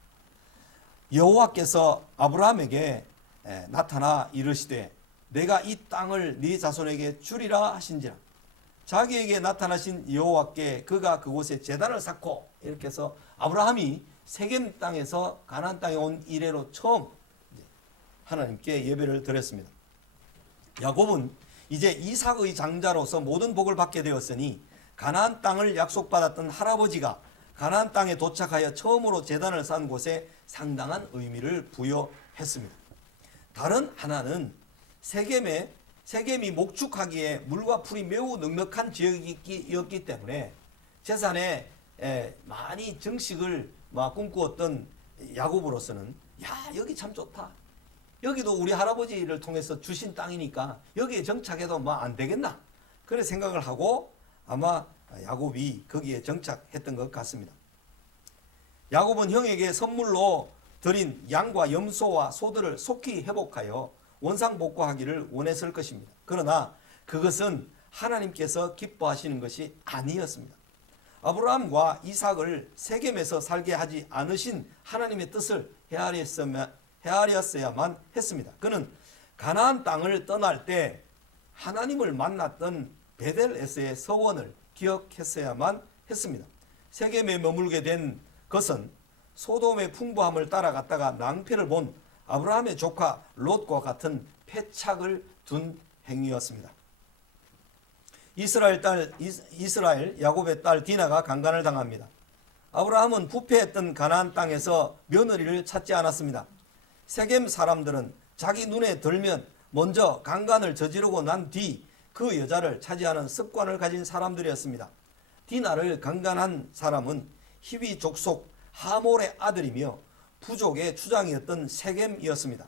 여호와께서 아브라함에게 나타나 이르시되 내가 이 땅을 네 자손에게 주리라 하신지라. 자기에게 나타나신 여호와께 그가 그곳에 제단을 쌓고 이렇게 해서 아브라함이 세겜 땅에서 가나안 땅에 온 이래로 처음 하나님께 예배를 드렸습니다. 야곱은 이제 이삭의 장자로서 모든 복을 받게 되었으니 가나안 땅을 약속받았던 할아버지가 가나안 땅에 도착하여 처음으로 제단을 쌓은 곳에 상당한 의미를 부여했습니다. 다른 하나는 세겜이 목축하기에 물과 풀이 매우 넉넉한 지역이었기 때문에 재산에 많이 정식을 꿈꾸었던 야곱으로서는 여기 참 좋다. 여기도 우리 할아버지를 통해서 주신 땅이니까 여기에 정착해도 안 되겠나. 그런 생각을 하고 아마 야곱이 거기에 정착했던 것 같습니다. 야곱은 형에게 선물로 드린 양과 염소와 소들을 속히 회복하여 원상복구하기를 원했을 것입니다. 그러나 그것은 하나님께서 기뻐하시는 것이 아니었습니다. 아브라함과 이삭을 세겜에서 살게 하지 않으신 하나님의 뜻을 헤아렸어야만 했습니다. 그는 가나안 땅을 떠날 때 하나님을 만났던 베델에서의 서원을 기억했어야만 했습니다. 세겜에 머물게 된 것은 소돔의 풍부함을 따라갔다가 낭패를 본 아브라함의 조카 롯과 같은 패착을 둔 행위였습니다. 이스라엘 야곱의 딸 디나가 강간을 당합니다. 아브라함은 부패했던 가나안 땅에서 며느리를 찾지 않았습니다. 세겜 사람들은 자기 눈에 들면 먼저 강간을 저지르고 난 뒤 그 여자를 차지하는 습관을 가진 사람들이었습니다. 디나를 강간한 사람은 히위 족속 하몰의 아들이며 부족의 추장이었던 세겜이었습니다.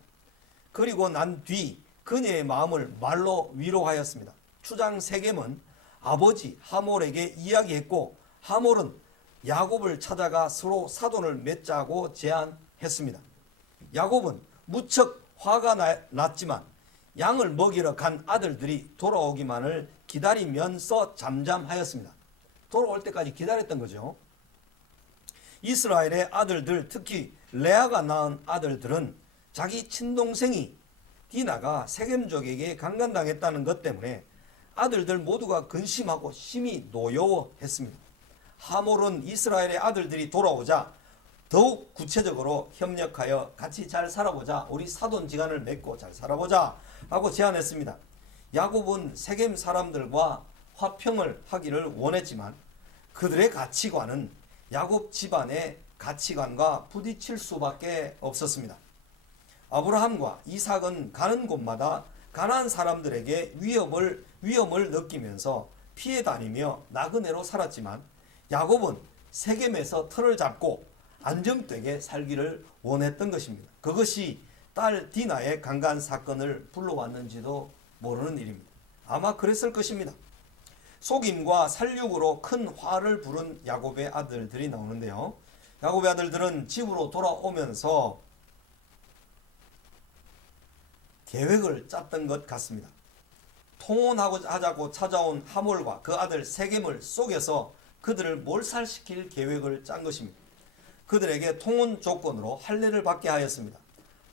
그리고 난 뒤 그녀의 마음을 말로 위로하였습니다. 추장 세겜은 아버지 하몰에게 이야기했고 하몰은 야곱을 찾아가 서로 사돈을 맺자고 제안했습니다. 야곱은 무척 화가 났지만 양을 먹이러 간 아들들이 돌아오기만을 기다리면서 잠잠하였습니다. 돌아올 때까지 기다렸던 거죠. 이스라엘의 아들들, 특히 레아가 낳은 아들들은 자기 친동생이 디나가 세겜족에게 강간당했다는 것 때문에 아들들 모두가 근심하고 심히 노여워했습니다. 하몰은 이스라엘의 아들들이 돌아오자 더욱 구체적으로 협력하여 같이 잘 살아보자, 우리 사돈지간을 맺고 잘 살아보자 하고 제안했습니다. 야곱은 세겜 사람들과 화평을 하기를 원했지만 그들의 가치관은 야곱 집안의 가치관과 부딪힐 수밖에 없었습니다. 아브라함과 이삭은 가는 곳마다 가나안 사람들에게 위험을 느끼면서 피해 다니며 나그네로 살았지만 야곱은 세겜에서 틀을 잡고 안정되게 살기를 원했던 것입니다. 그것이 딸 디나의 강간 사건을 불러왔는지도 모르는 일입니다. 아마 그랬을 것입니다. 속임과 살육으로 큰 화를 부른 야곱의 아들들이 나오는데요. 야곱의 아들들은 집으로 돌아오면서 계획을 짰던 것 같습니다. 통혼하자고 찾아온 하몰과 그 아들 세겜을 속여서 그들을 몰살시킬 계획을 짠 것입니다. 그들에게 통혼 조건으로 할례를 받게 하였습니다.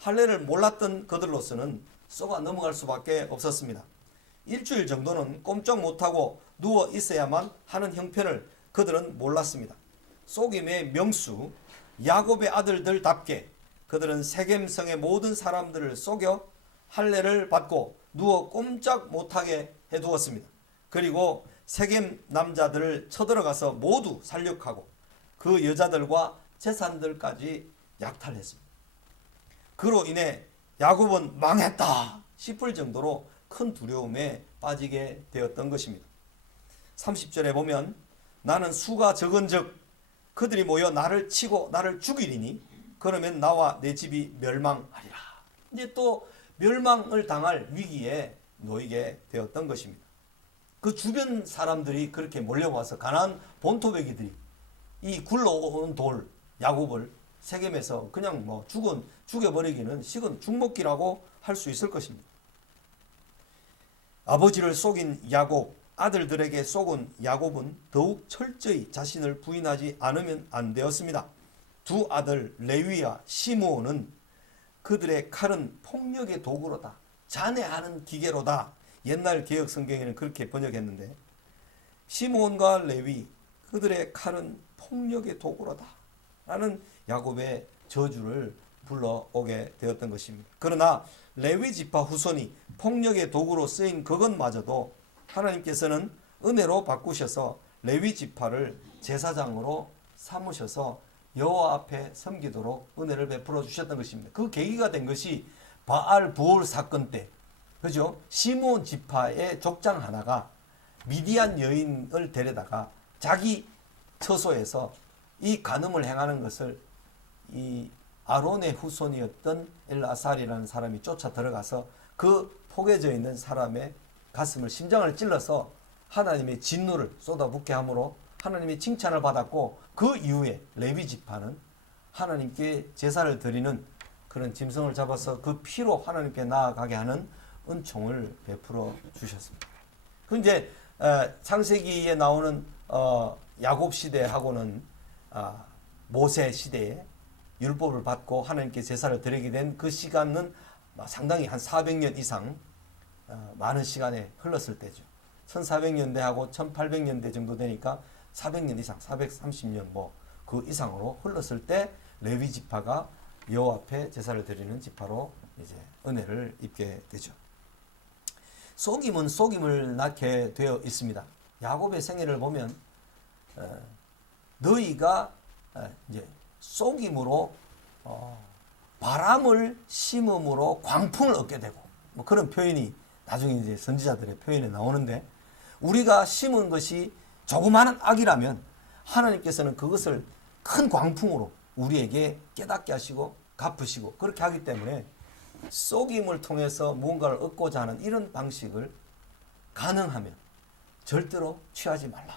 할례를 몰랐던 그들로서는 쏘가 넘어갈 수밖에 없었습니다. 일주일 정도는 꼼짝 못하고 누워 있어야만 하는 형편을 그들은 몰랐습니다. 속임의 명수 야곱의 아들들답게 그들은 세겜성의 모든 사람들을 속여 할례를 받고 누워 꼼짝 못하게 해두었습니다. 그리고 세겜 남자들을 쳐들어가서 모두 살육하고 그 여자들과 재산들까지 약탈했습니다. 그로 인해 야곱은 망했다 싶을 정도로 큰 두려움에 빠지게 되었던 것입니다. 30절에 보면 나는 수가 적은즉 그들이 모여 나를 치고 나를 죽이리니 그러면 나와 내 집이 멸망하리라. 이제 또 멸망을 당할 위기에 놓이게 되었던 것입니다. 그 주변 사람들이 그렇게 몰려와서 가나안 본토배기들이 이 굴러온 돌 야곱을 세겜에서 그냥 뭐 죽여버리기는 식은 죽먹기라고 할 수 있을 것입니다. 아버지를 속인 야곱, 아들들에게 속은 야곱은 더욱 철저히 자신을 부인하지 않으면 안 되었습니다. 두 아들 레위와 시므온은 그들의 칼은 폭력의 도구로다. 잔해하는 기계로다. 옛날 개혁 성경에는 그렇게 번역했는데 시므온과 레위 그들의 칼은 폭력의 도구로다. 라는 야곱의 저주를 불러오게 되었던 것입니다. 그러나 레위 지파 후손이 폭력의 도구로 쓰인 그것마저도 하나님께서는 은혜로 바꾸셔서 레위 지파를 제사장으로 삼으셔서 여호와 앞에 섬기도록 은혜를 베풀어 주셨던 것입니다. 그 계기가 된 것이 바알 부올 사건 때, 그죠? 시므온 지파의 족장 하나가 미디안 여인을 데려다가 자기 처소에서 이 간음을 행하는 것을 이 아론의 후손이었던 엘아살이라는 사람이 쫓아 들어가서 그 포개져 있는 사람의 가슴을 심장을 찔러서 하나님의 진노를 쏟아붓게 함으로 하나님의 칭찬을 받았고 그 이후에 레위 지파는 하나님께 제사를 드리는 그런 짐승을 잡아서 그 피로 하나님께 나아가게 하는 은총을 베풀어 주셨습니다. 그 이제 창세기에 나오는 야곱 시대하고는 모세 시대에 율법을 받고 하나님께 제사를 드리게 된 그 시간은 상당히 한 400년 이상 많은 시간에 흘렀을 때죠. 1400년대하고 1800년대 정도 되니까 400년 이상, 430년 뭐 그 이상으로 흘렀을 때 레위 지파가 여호와 앞에 제사를 드리는 지파로 이제 은혜를 입게 되죠. 속임은 속임을 낳게 되어 있습니다. 야곱의 생애를 보면 너희가 이제 속임으로 바람을 심음으로 광풍을 얻게 되고 뭐 그런 표현이 나중에 이제 선지자들의 표현에 나오는데 우리가 심은 것이 조그마한 악이라면 하나님께서는 그것을 큰 광풍으로 우리에게 깨닫게 하시고 갚으시고 그렇게 하기 때문에 속임을 통해서 무언가를 얻고자 하는 이런 방식을 가능하면 절대로 취하지 말라.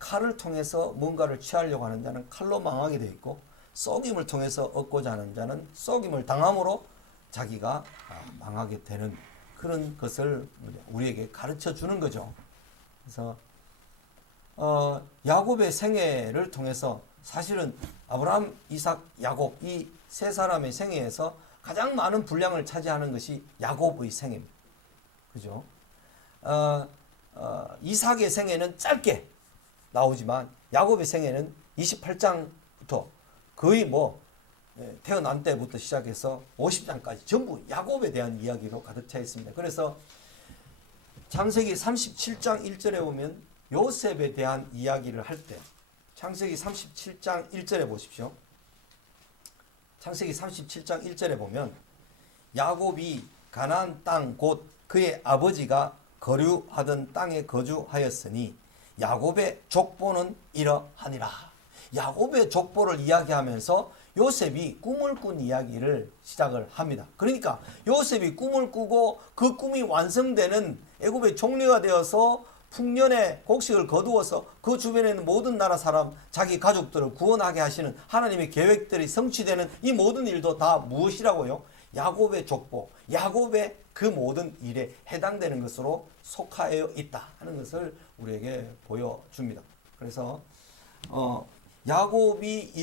칼을 통해서 뭔가를 취하려고 하는 자는 칼로 망하게 되어 있고 속임을 통해서 얻고자 하는 자는 속임을 당함으로 자기가 망하게 되는 그런 것을 우리에게 가르쳐 주는 거죠. 그래서 야곱의 생애를 통해서 사실은 아브라함, 이삭, 야곱 이 세 사람의 생애에서 가장 많은 분량을 차지하는 것이 야곱의 생애입니다. 그죠? 이삭의 생애는 짧게 나오지만 야곱의 생애는 28장부터 거의 뭐 태어난 때부터 시작해서 50장까지 전부 야곱에 대한 이야기로 가득 차 있습니다. 그래서 창세기 37장 1절에 보면 요셉에 대한 이야기를 할 때 창세기 37장 1절에 보십시오. 창세기 37장 1절에 보면 야곱이 가나안 땅 곧 그의 아버지가 거류하던 땅에 거주하였으니 야곱의 족보는 이러하니라. 야곱의 족보를 이야기하면서 요셉이 꿈을 꾼 이야기를 시작을 합니다. 그러니까 요셉이 꿈을 꾸고 그 꿈이 완성되는 애굽의 총리가 되어서 풍년의 곡식을 거두어서 그 주변에 있는 모든 나라 사람, 자기 가족들을 구원하게 하시는 하나님의 계획들이 성취되는 이 모든 일도 다 무엇이라고요? 야곱의 족보, 야곱의 그 모든 일에 해당되는 것으로 속하여 있다 하는 것을 우리에게 보여줍니다. 그래서 야곱이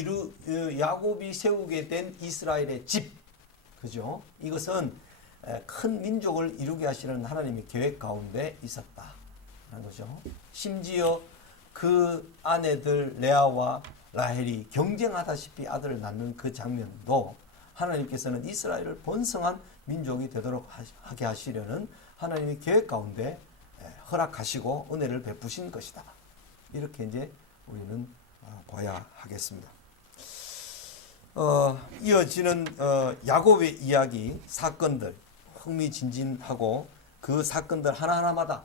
세우게 된 이스라엘의 집, 그죠? 이것은 큰 민족을 이루게 하시는 하나님의 계획 가운데 있었다 하는 거죠. 심지어 그 아내들 레아와 라헬이 경쟁하다시피 아들을 낳는 그 장면도 하나님께서는 이스라엘을 번성한 민족이 되도록 하게 하시려는 하나님의 계획 가운데 허락하시고 은혜를 베푸신 것이다. 이렇게 이제 우리는 봐야 하겠습니다. 이어지는 야곱의 이야기, 사건들 흥미진진하고 그 사건들 하나하나마다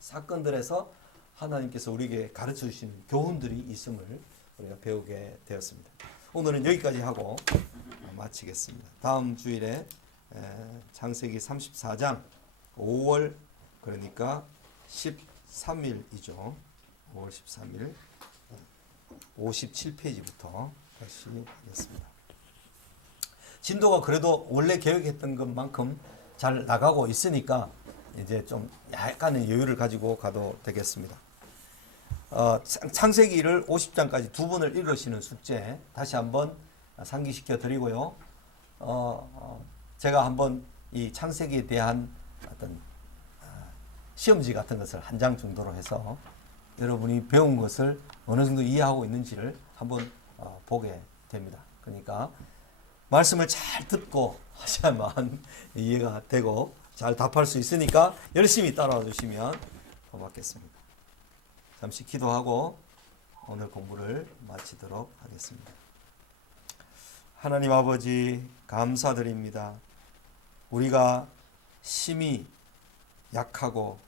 사건들에서 하나님께서 우리에게 가르쳐 주시는 교훈들이 있음을 우리가 배우게 되었습니다. 오늘은 여기까지 하고 마치겠습니다. 다음 주일에 창세기 34장 5월 그러니까 13일이죠. 5월 13일 57페이지부터 다시 하겠습니다. 진도가 그래도 원래 계획했던 것만큼 잘 나가고 있으니까 이제 좀 약간의 여유를 가지고 가도 되겠습니다. 창세기를 50장까지 두 번을 읽으시는 숙제 다시 한번 상기시켜 드리고요. 제가 한번 이 창세기에 대한 어떤 시험지 같은 것을 한 장 정도로 해서 여러분이 배운 것을 어느 정도 이해하고 있는지를 한번 보게 됩니다. 그러니까 말씀을 잘 듣고 하셔야만 이해가 되고 잘 답할 수 있으니까 열심히 따라와 주시면 고맙겠습니다. 잠시 기도하고 오늘 공부를 마치도록 하겠습니다. 하나님 아버지 감사드립니다. 우리가 심히 약하고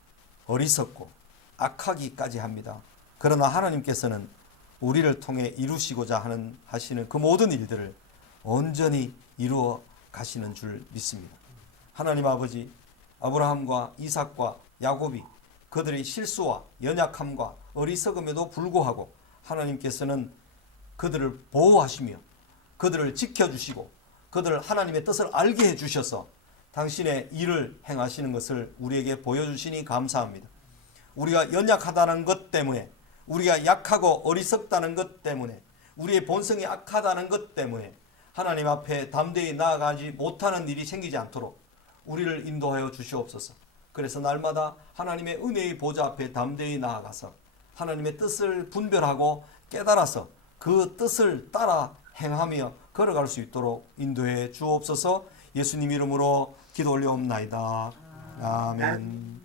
어리석고 악하기까지 합니다. 그러나 하나님께서는 우리를 통해 이루시고자 하시는 그 모든 일들을 온전히 이루어 가시는 줄 믿습니다. 하나님 아버지, 아브라함과 이삭과 야곱이 그들의 실수와 연약함과 어리석음에도 불구하고 하나님께서는 그들을 보호하시며 그들을 지켜주시고 그들을 하나님의 뜻을 알게 해주셔서 당신의 일을 행하시는 것을 우리에게 보여주시니 감사합니다. 우리가 연약하다는 것 때문에, 우리가 약하고 어리석다는 것 때문에, 우리의 본성이 악하다는 것 때문에 하나님 앞에 담대히 나아가지 못하는 일이 생기지 않도록 우리를 인도하여 주시옵소서. 그래서 날마다 하나님의 은혜의 보좌 앞에 담대히 나아가서 하나님의 뜻을 분별하고 깨달아서 그 뜻을 따라 행하며 걸어갈 수 있도록 인도해 주옵소서. 예수님 이름으로 기도 올려옵나이다. 아멘.